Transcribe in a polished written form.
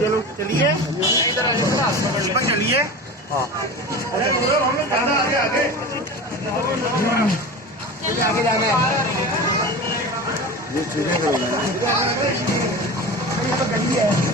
चलो चलिए चलिए। हाँ आगे जाना है। ये चीजें गली है।